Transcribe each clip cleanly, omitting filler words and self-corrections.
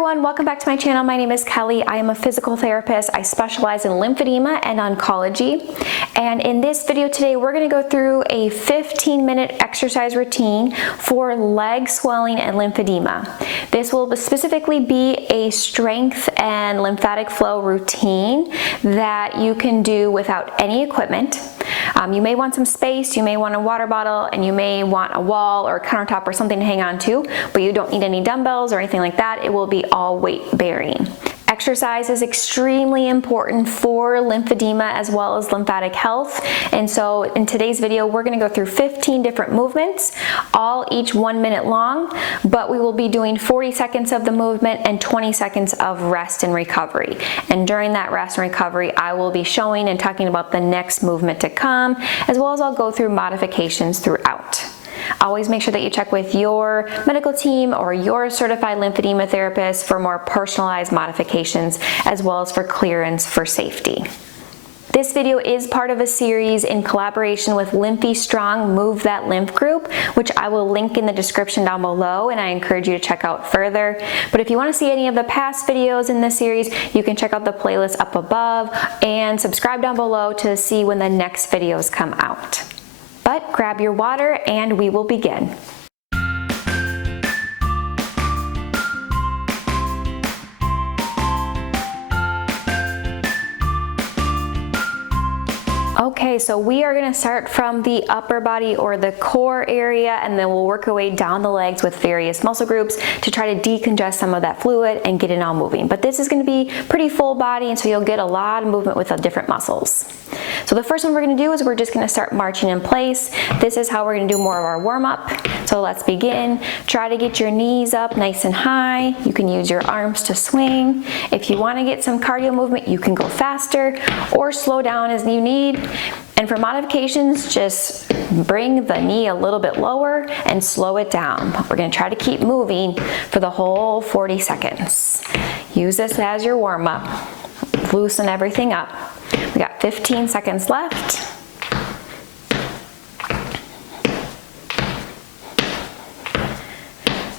everyone, welcome back to my channel. My name is Kelly. I am a physical therapist. I specialize in lymphedema and oncology. And in this video today, we're going to go through a 15-minute exercise routine for leg swelling and lymphedema. This will specifically be a strength and lymphatic flow routine that you can do without any equipment. You may want some space, you may want a water bottle, and you may want a wall or a countertop or something to hang on to, but you don't need any dumbbells or anything like that. It will be all weight bearing. Exercise is extremely important for lymphedema as well as lymphatic health. And so in today's video, we're going to go through 15 different movements, all each 1 minute long, but we will be doing 40 seconds of the movement and 20 seconds of rest and recovery. And during that rest and recovery, I will be showing and talking about the next movement to come, as well as I'll go through modifications throughout. Always make sure that you check with your medical team or your certified lymphedema therapist for more personalized modifications, as well as for clearance for safety. This video is part of a series in collaboration with Lymphie Strong Move That Lymph group, which I will link in the description down below, and I encourage you to check out further. But if you want to see any of the past videos in this series, you can check out the playlist up above and subscribe down below to see when the next videos come out. But grab your water and we will begin. Okay, so we are going to start from the upper body or the core area, and then we'll work our way down the legs with various muscle groups to try to decongest some of that fluid and get it all moving. But this is going to be pretty full body, and so you'll get a lot of movement with the different muscles. So the first one we're going to do is we're just going to start marching in place. This is how we're going to do more of our warm-up. So let's begin. Try to get your knees up nice and high. You can use your arms to swing. If you want to get some cardio movement, you can go faster or slow down as you need. And for modifications, just bring the knee a little bit lower and slow it down. We're going to try to keep moving for the whole 40 seconds. Use this as your warm-up. Loosen everything up. We got 15 seconds left.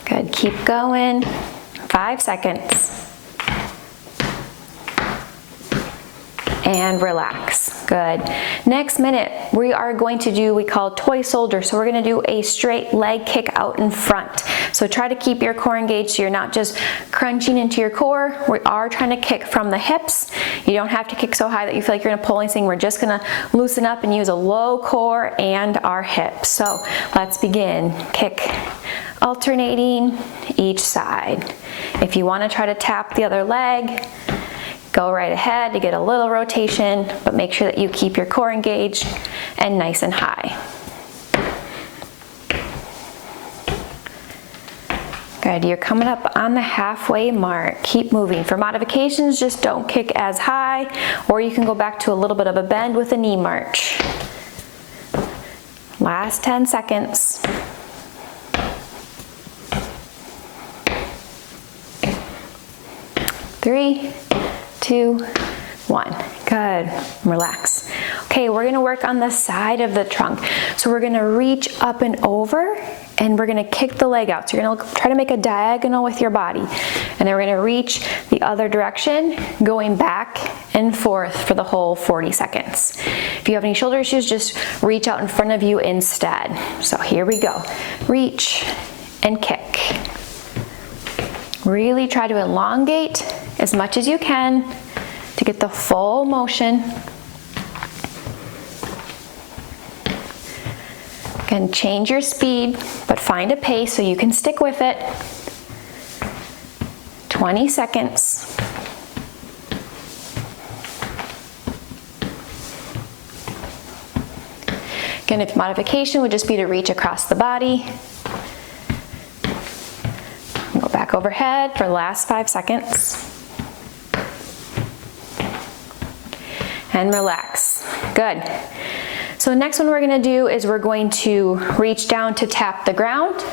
Good, keep going. 5 seconds. And relax. Good. Next minute, we are going to do, we call toy soldier. So we're going to do a straight leg kick out in front. So try to keep your core engaged so you're not just crunching into your core. We are trying to kick from the hips. You don't have to kick so high that you feel like you're going to pull anything. We're just going to loosen up and use a low core and our hips. So let's begin. Kick, alternating each side. If you want to try to tap the other leg, go right ahead to get a little rotation, but make sure that you keep your core engaged and nice and high. Good, you're coming up on the halfway mark. Keep moving. For modifications, just don't kick as high, or you can go back to a little bit of a bend with a knee march. Last 10 seconds. Three, 2, 1. Good. Relax. Okay, we're going to work on the side of the trunk. So we're going to reach up and over, and we're going to kick the leg out. So you're going to try to make a diagonal with your body. And then we're going to reach the other direction, going back and forth for the whole 40 seconds. If you have any shoulder issues, just reach out in front of you instead. So here we go. Reach and kick. Really try to elongate as much as you can to get the full motion. Again, change your speed, but find a pace so you can stick with it. 20 seconds. Again, if modification would just be to reach across the body. Go back overhead for the last 5 seconds. And relax. Good. So next one we're going to do is we're going to reach down to tap the ground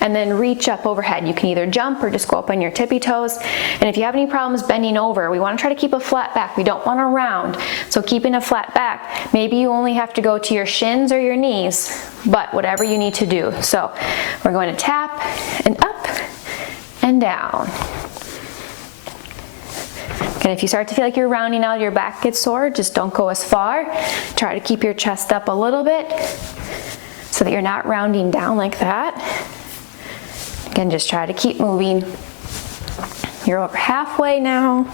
and then reach up overhead. You can either jump or just go up on your tippy toes. And if you have any problems bending over, we want to try to keep a flat back. We don't want to round. So keeping a flat back, maybe you only have to go to your shins or your knees, but whatever you need to do. So we're going to tap and up and down. And if you start to feel like you're rounding out, your back gets sore, just don't go as far. Try to keep your chest up a little bit so that you're not rounding down like that. Again, just try to keep moving. You're over halfway now.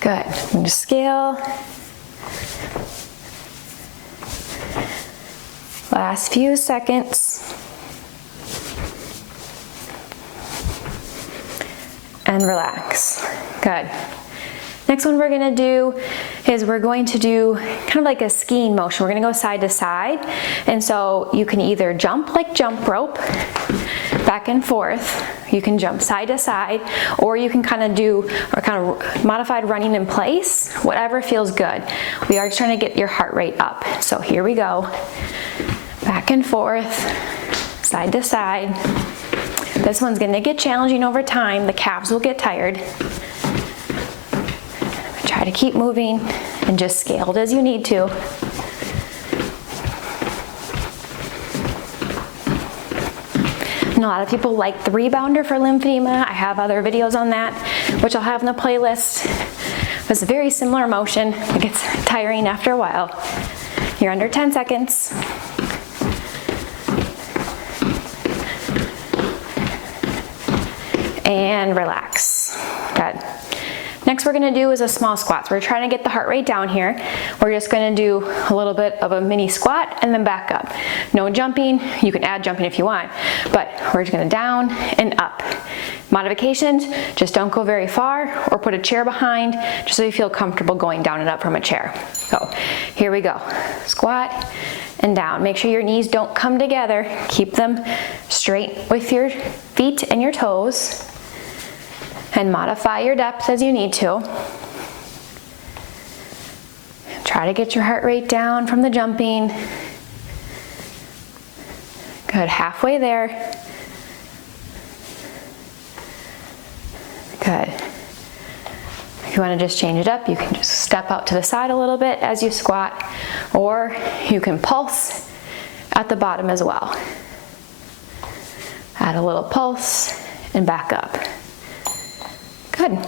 Good. I'm going to scale. Last few seconds. And relax. Good. Next one we're gonna do is we're going to do kind of like a skiing motion. We're gonna go side to side. And so you can either jump like jump rope, back and forth. You can jump side to side, or you can kind of do or kind of modified running in place, whatever feels good. We are just trying to get your heart rate up. So here we go. Back and forth, side to side. This one's gonna get challenging over time. The calves will get tired. Try to keep moving and just scale it as you need to. And a lot of people like the rebounder for lymphedema. I have other videos on that, which I'll have in the playlist. It's a very similar motion. It gets tiring after a while. You're under 10 seconds. And relax. Good. Next we're gonna do is a small squat. So we're trying to get the heart rate down here. We're just gonna do a little bit of a mini squat and then back up. No jumping. You can add jumping if you want, but we're just gonna down and up. Modifications, just don't go very far or put a chair behind, just so you feel comfortable going down and up from a chair. So here we go. Squat and down. Make sure your knees don't come together. Keep them straight with your feet and your toes. And modify your depth as you need to. Try to get your heart rate down from the jumping. Good, halfway there. Good. If you want to just change it up, you can just step out to the side a little bit as you squat, or you can pulse at the bottom as well. Add a little pulse and back up. Good.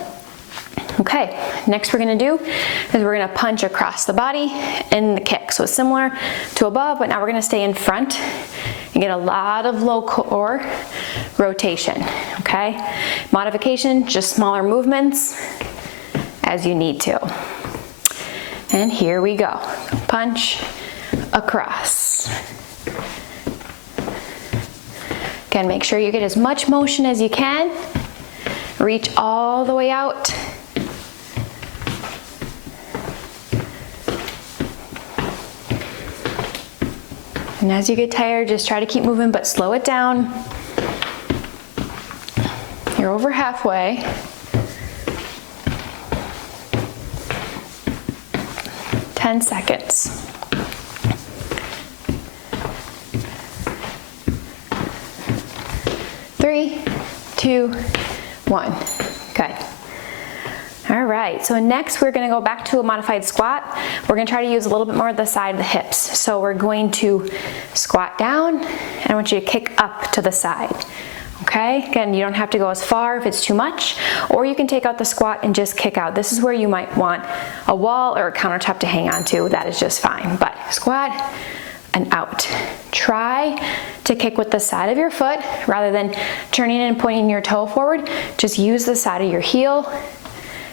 Okay, next we're gonna do is we're gonna punch across the body in the kick. So it's similar to above, but now we're gonna stay in front and get a lot of low core rotation, okay? Modification, just smaller movements as you need to. And here we go. Punch across. Again, make sure you get as much motion as you can. Reach all the way out. And as you get tired, just try to keep moving, but slow it down. You're over halfway. Ten seconds. 3, 2, 1. Good. All right, so next we're gonna go back to a modified squat. We're gonna try to use a little bit more of the side of the hips. So we're going to squat down, and I want you to kick up to the side. Okay, again, you don't have to go as far if it's too much, or you can take out the squat and just kick out. This is where you might want a wall or a countertop to hang on to. That is just fine, but squat and out. Try to kick with the side of your foot rather than turning and pointing your toe forward. Just use the side of your heel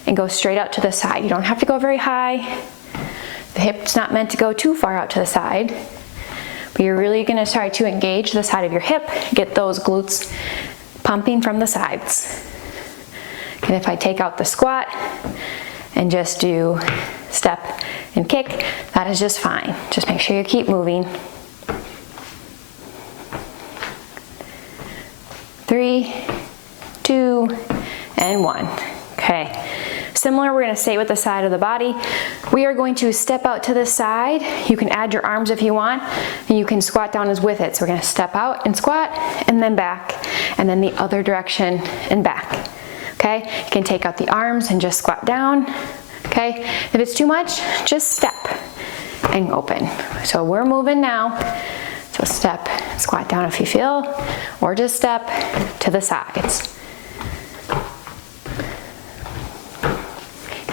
and go straight out to the side. You don't have to go very high. The hip's not meant to go too far out to the side, but you're really gonna try to engage the side of your hip, get those glutes pumping from the sides. And if I take out the squat and just do step and kick, that is just fine. Just make sure you keep moving. 3, 2, and 1. Okay. Similar, we're gonna stay with the side of the body. We are going to step out to the side. You can add your arms if you want, and you can squat down as with it. So we're gonna step out and squat, and then back, and then the other direction and back. Okay, you can take out the arms and just squat down. Okay, if it's too much, just step and open. So we're moving now. So step Squat down if you feel, or just step to the sides.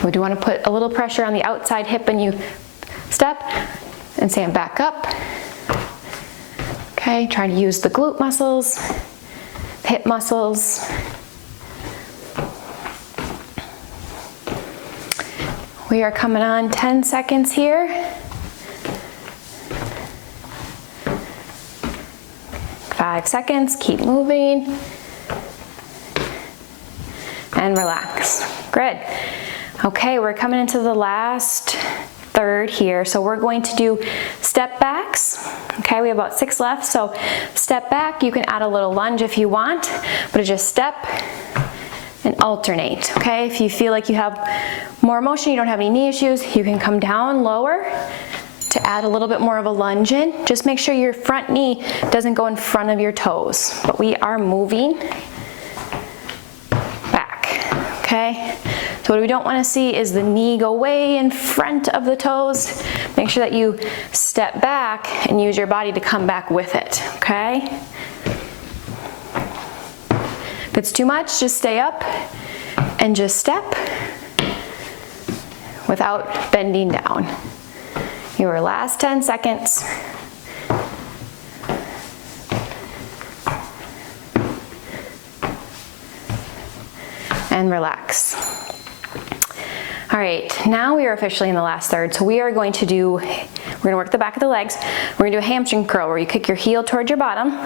We do want to put a little pressure on the outside hip when you step and stand back up. Okay, try to use the glute muscles, the hip muscles. We are coming on 10 seconds here. 5 seconds, keep moving. And relax. Good. Okay, we're coming into the last third here. So we're going to do step backs. Okay, we have about 6 left. So step back, you can add a little lunge if you want, but just step and alternate. Okay, if you feel like you have more motion, you don't have any knee issues, you can come down lower to add a little bit more of a lunge in. Just make sure your front knee doesn't go in front of your toes, but we are moving back. Okay, so what we don't want to see is the knee go way in front of the toes. Make sure that you step back and use your body to come back with it, okay? If it's too much, just stay up and just step without bending down. Your last 10 seconds. And relax. All right, now we are officially in the last third. So we're going to work the back of the legs. We're gonna do a hamstring curl where you kick your heel towards your bottom.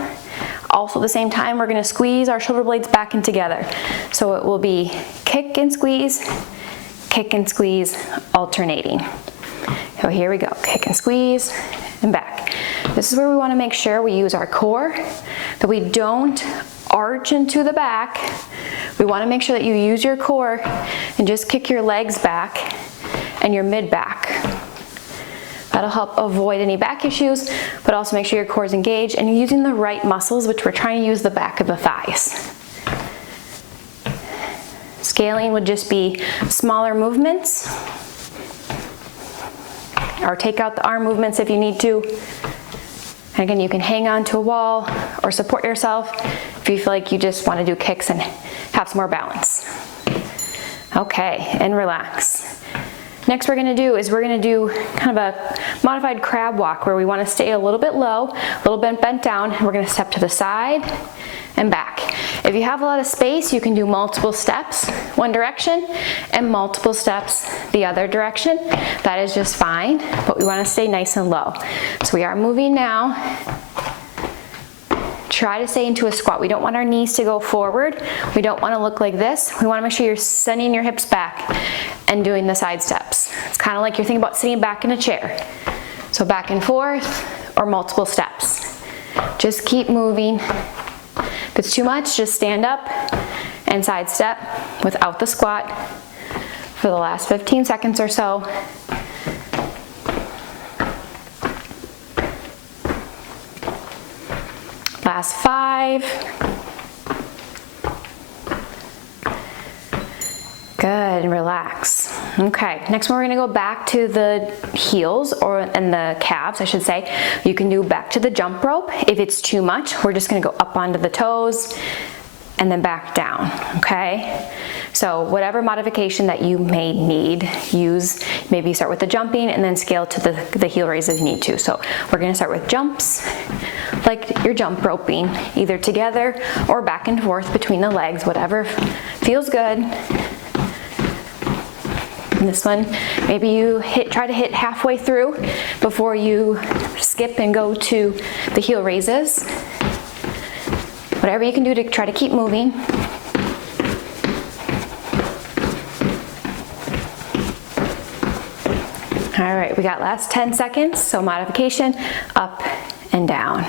Also at the same time, we're gonna squeeze our shoulder blades back and together. So it will be kick and squeeze, alternating. So here we go, kick and squeeze and back. This is where we wanna make sure we use our core, that we don't arch into the back. We wanna make sure that you use your core and just kick your legs back and your mid back. That'll help avoid any back issues, but also make sure your core is engaged and you're using the right muscles, which we're trying to use the back of the thighs. Scaling would just be smaller movements, or take out the arm movements if you need to. And again, you can hang on to a wall or support yourself if you feel like you just want to do kicks and have some more balance. Okay, and relax. Next we're going to do kind of a modified crab walk where we want to stay a little bit low, a little bit bent down. We're going to step to the side and back. If you have a lot of space, you can do multiple steps one direction and multiple steps the other direction. That is just fine, but we want to stay nice and low. So we are moving now. Try to stay into a squat. We don't want our knees to go forward. We don't want to look like this. We want to make sure you're sending your hips back and doing the side steps. It's kind of like you're thinking about sitting back in a chair. So back and forth or multiple steps. Just keep moving. If it's too much, just stand up and side step without the squat for the last 15 seconds or so. Last 5. Good, and relax. Okay, next one we're gonna go back to the heels, and the calves, I should say. You can do back to the jump rope. If it's too much, we're just gonna go up onto the toes and then back down, okay? So whatever modification that you may need, use, maybe start with the jumping and then scale to the heel raise if you need to. So we're gonna start with jumps, like you're jump roping, either together or back and forth between the legs, whatever feels good. And this one, maybe you try to hit halfway through before you skip and go to the heel raises. Whatever you can do to try to keep moving. All right, we got last 10 seconds, so modification, up and down.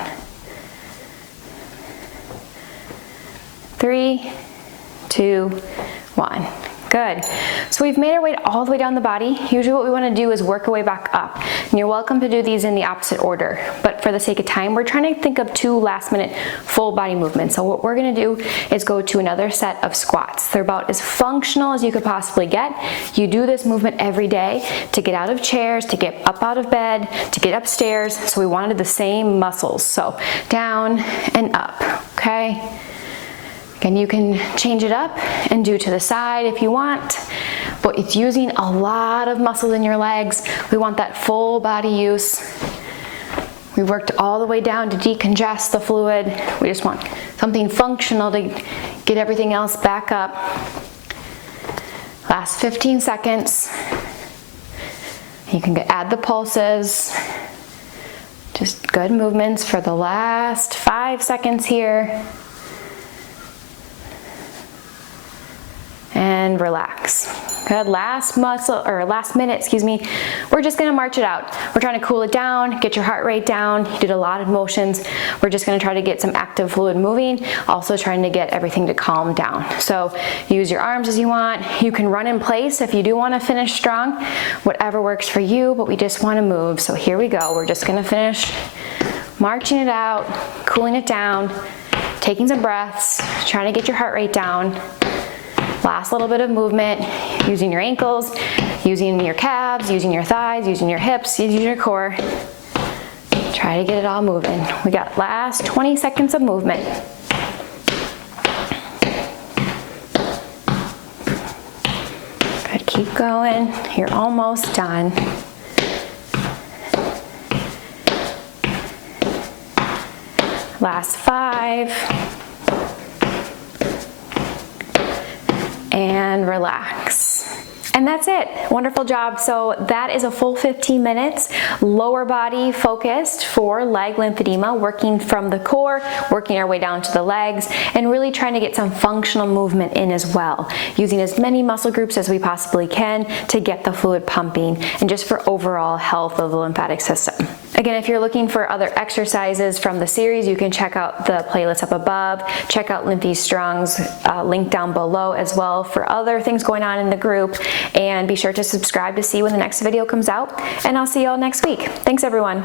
3, 2, 1. Good, Good. So we've made our way all the way down the body. Usually what we want to do is work our way back up. And you're welcome to do these in the opposite order. But for the sake of time, we're trying to think of 2 last-minute full body movements. So what we're going to do is go to another set of squats. They're about as functional as you could possibly get. You do this movement every day to get out of chairs, to get up out of bed, to get upstairs. So we wanted the same muscles. So down and up, okay? Again, you can change it up and do to the side if you want, but it's using a lot of muscles in your legs. We want that full body use. We worked all the way down to decongest the fluid. We just want something functional to get everything else back up. Last 15 seconds. You can add the pulses. Just good movements for the last 5 seconds here. And relax. Good, last minute, excuse me. We're just gonna march it out. We're trying to cool it down, get your heart rate down. You did a lot of motions. We're just gonna try to get some active fluid moving, also trying to get everything to calm down. So use your arms as you want. You can run in place if you do wanna finish strong, whatever works for you, but we just wanna move. So here we go. We're just gonna finish marching it out, cooling it down, taking some breaths, trying to get your heart rate down. Last little bit of movement, using your ankles, using your calves, using your thighs, using your hips, using your core. Try to get it all moving. We got last 20 seconds of movement. Good, keep going. You're almost done. Last 5. And relax. And that's it. Wonderful job. So that is a full 15 minutes, lower body focused for leg lymphedema, working from the core, working our way down to the legs, and really trying to get some functional movement in as well, using as many muscle groups as we possibly can to get the fluid pumping and just for overall health of the lymphatic system. Again, if you're looking for other exercises from the series, you can check out the playlist up above. Check out Lymphy Strong's link down below as well for other things going on in the group. And be sure to subscribe to see when the next video comes out. And I'll see you all next week. Thanks, everyone.